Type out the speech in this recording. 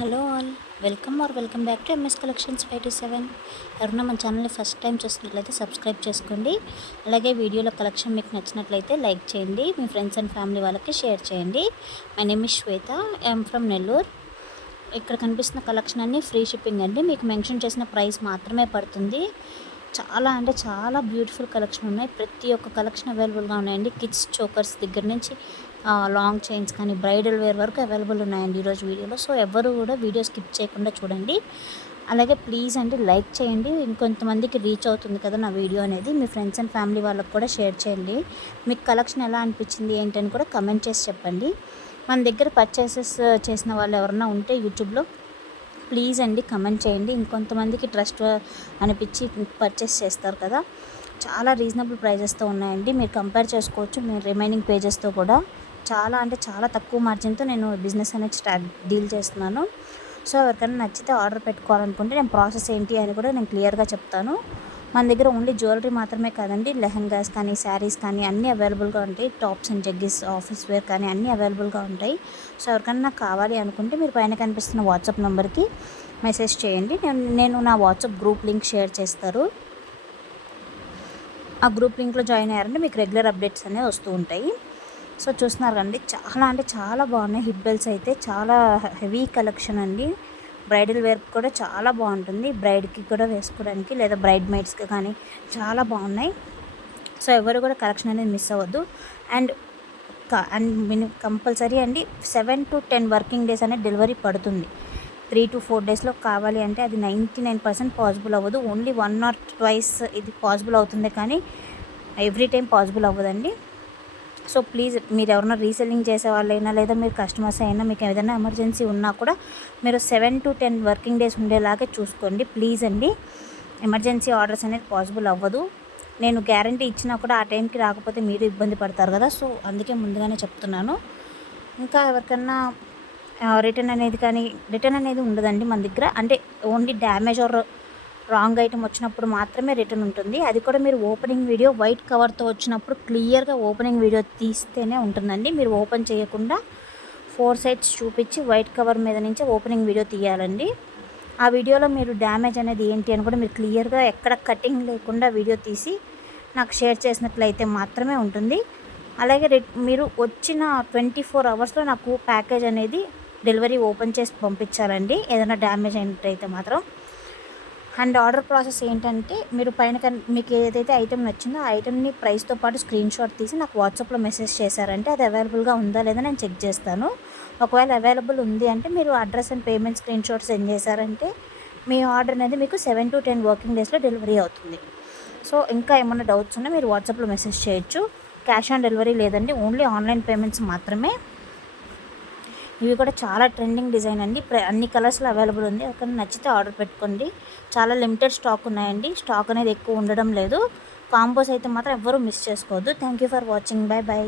Hello all, welcome back to MS collections 527. ఎవరైనా మన ఛానల్ని ఫస్ట్ టైం చూసినట్లయితే సబ్స్క్రైబ్ చేసుకోండి. అలాగే వీడియోలో కలెక్షన్ మీకు నచ్చినట్లయితే లైక్ చేయండి, మీ ఫ్రెండ్స్ అండ్ ఫ్యామిలీ వాళ్ళకి షేర్ చేయండి. My name is Shweta, I'm from Nellore. ఇక్కడ కనిపిస్తున్న కలెక్షన్ అన్నీ ఫ్రీ షిప్పింగ్ అండి. మీకు మెన్షన్ చేసిన ప్రైస్ మాత్రమే పడుతుంది. చాలా బ్యూటిఫుల్ కలెక్షన్ ఉన్నాయి. ప్రతి ఒక్క కలెక్షన్ అవైలబుల్గా ఉన్నాయండి. కిడ్స్ చోకర్స్ దగ్గర నుంచి లాంగ్ చైన్స్ కానీ బ్రైడల్ వేర్ వరకు అవైలబుల్ ఉన్నాయండి ఈరోజు వీడియోలో. సో ఎవరు కూడా వీడియో స్కిప్ చేయకుండా చూడండి. అలాగే ప్లీజ్ అండి లైక్ చేయండి, ఇంకొంతమందికి రీచ్ అవుతుంది కదా నా వీడియో అనేది. మీ ఫ్రెండ్స్ అండ్ ఫ్యామిలీ వాళ్ళకి కూడా షేర్ చేయండి. మీకు కలెక్షన్ ఎలా అనిపించింది ఏంటని కూడా కమెంట్ చేసి చెప్పండి. మన దగ్గర పర్చేసెస్ చేసిన వాళ్ళు ఎవరైనా ఉంటే యూట్యూబ్లో ప్లీజ్ అండి కమెంట్ చేయండి. ఇంకొంతమందికి ట్రస్ట్ అనిపించి పర్చేస్ చేస్తారు కదా. చాలా రీజనబుల్ ప్రైజెస్తో ఉన్నాయండి. మీరు కంపేర్ చేసుకోవచ్చు మీరు రిమైనింగ్ పేజెస్తో కూడా. చాలా తక్కువ మార్జిన్తో నేను బిజినెస్ అనేది డీల్ చేస్తున్నాను. సో ఎవరికైనా నచ్చితే ఆర్డర్ పెట్టుకోవాలనుకుంటే నేను ప్రాసెస్ ఏంటి అని కూడా నేను క్లియర్గా చెప్తాను. మన దగ్గర ఓన్లీ జ్యువెలరీ మాత్రమే కాదండి, లెహంగాస్ కానీ శారీస్ కానీ అన్నీ అవైలబుల్గా ఉంటాయి. టాప్స్ అండ్ జగ్గీస్, ఆఫీస్ వేర్ కానీ అన్నీ అవైలబుల్గా ఉంటాయి. సో ఎవరికైనా కావాలి అనుకుంటే మీరు పైన కనిపిస్తున్న వాట్సాప్ నెంబర్కి మెసేజ్ చేయండి. నేను నా వాట్సాప్ గ్రూప్ లింక్ షేర్ చేస్తారు. ఆ గ్రూప్ లింక్లో జాయిన్ అయ్యారంటే మీకు రెగ్యులర్ అప్డేట్స్ అనేవి వస్తూ ఉంటాయి. సో చూస్తున్నారు కండి, చాలా బాగున్నాయి. హిప్ బెల్ట్స్ అయితే చాలా హెవీ కలెక్షన్ అండి. బ్రైడల్ వేర్ కూడా చాలా బాగుంటుంది. బ్రైడ్కి కూడా వేసుకోవడానికి లేదా బ్రైడ్ మేడ్స్కి కానీ చాలా బాగున్నాయి. సో ఎవరు కూడా కలెక్షన్ అనేది మిస్ అవ్వద్దు. అండ్ కంపల్సరీ అండి 7 to 10 వర్కింగ్ డేస్ అనేది డెలివరీ పడుతుంది. 3 to 4 డేస్లో కావాలి అంటే అది 99% పాసిబుల్ అవ్వదు. ఓన్లీ 1 or 2 ఇది పాసిబుల్ అవుతుంది, కానీ ఎవ్రీ టైం పాసిబుల్ అవ్వదండి. సో ప్లీజ్ మీరు ఎవరైనా రీసెల్లింగ్ చేసే వాళ్ళైనా లేదా మీరు కస్టమర్స్ అయినా మీకు ఏదైనా ఎమర్జెన్సీ ఉన్నా కూడా మీరు 7 to 10 వర్కింగ్ డేస్ ఉండేలాగే చూసుకోండి ప్లీజ్ అండి. ఎమర్జెన్సీ ఆర్డర్స్ అనేది పాసిబుల్ అవ్వదు. నేను గ్యారంటీ ఇచ్చినా కూడా ఆ టైంకి రాకపోతే మీరు ఇబ్బంది పడతారు కదా. సో అందుకే ముందుగానే చెప్తున్నాను. ఇంకా ఎవరికన్నా రిటర్న్ అనేది ఉండదండి మన దగ్గర. అంటే only damage are wrong item వచ్చినప్పుడు మాత్రమే రిటర్న్ ఉంటుంది. అది కూడా మీరు ఓపెనింగ్ వీడియో వైట్ కవర్తో వచ్చినప్పుడు క్లియర్గా ఓపెనింగ్ వీడియో తీస్తేనే ఉంటుందండి. మీరు ఓపెన్ చేయకుండా 4 sides చూపించి వైట్ కవర్ మీద నుంచి ఓపెనింగ్ వీడియో తీయాలండి. ఆ వీడియోలో మీరు డ్యామేజ్ అనేది ఏంటి అని కూడా మీరు క్లియర్గా ఎక్కడ కటింగ్ లేకుండా వీడియో తీసి నాకు షేర్ చేసినట్లయితే మాత్రమే ఉంటుంది. అలాగే మీరు వచ్చిన 24 hours నాకు ప్యాకేజ్ అనేది డెలివరీ ఓపెన్ చేసి పంపించాలండి, ఏదైనా డ్యామేజ్ అయినట్టయితే మాత్రం. అండ్ ఆర్డర్ ప్రాసెస్ ఏంటంటే మీరు మీకు ఏదైతే ఐటెం నచ్చిందో ఆ ఐటెంని ప్రైస్తో పాటు స్క్రీన్ షాట్ తీసి నాకు వాట్సాప్లో మెసేజ్ చేశారంటే అది అవైలబుల్గా ఉందా లేదా నేను చెక్ చేస్తాను. ఒకవేళ అవైలబుల్ ఉంది అంటే మీరు address and payment screen shot send చేశారంటే మీ ఆర్డర్ అనేది మీకు 7 to 10 వర్కింగ్ డేస్లో డెలివరీ అవుతుంది. సో ఇంకా ఏమైనా డౌట్స్ ఉన్నా మీరు వాట్సాప్లో మెసేజ్ చేయొచ్చు. క్యాష్ ఆన్ డెలివరీ లేదండి, ఓన్లీ ఆన్లైన్ పేమెంట్స్ మాత్రమే. ఇవి కూడా చాలా ట్రెండింగ్ డిజైన్ అండి. అన్ని కలర్స్లో అవైలబుల్ ఉంది. ఒకవేళ నచ్చితే ఆర్డర్ పెట్టుకోండి. చాలా లిమిటెడ్ స్టాక్ ఉన్నాయండి. స్టాక్ అనేది ఎక్కువ ఉండడం లేదు. కాంబోస్ అయితే మాత్రం ఎవ్వరూ మిస్ చేసుకోవద్దు. Thank you for watching. By.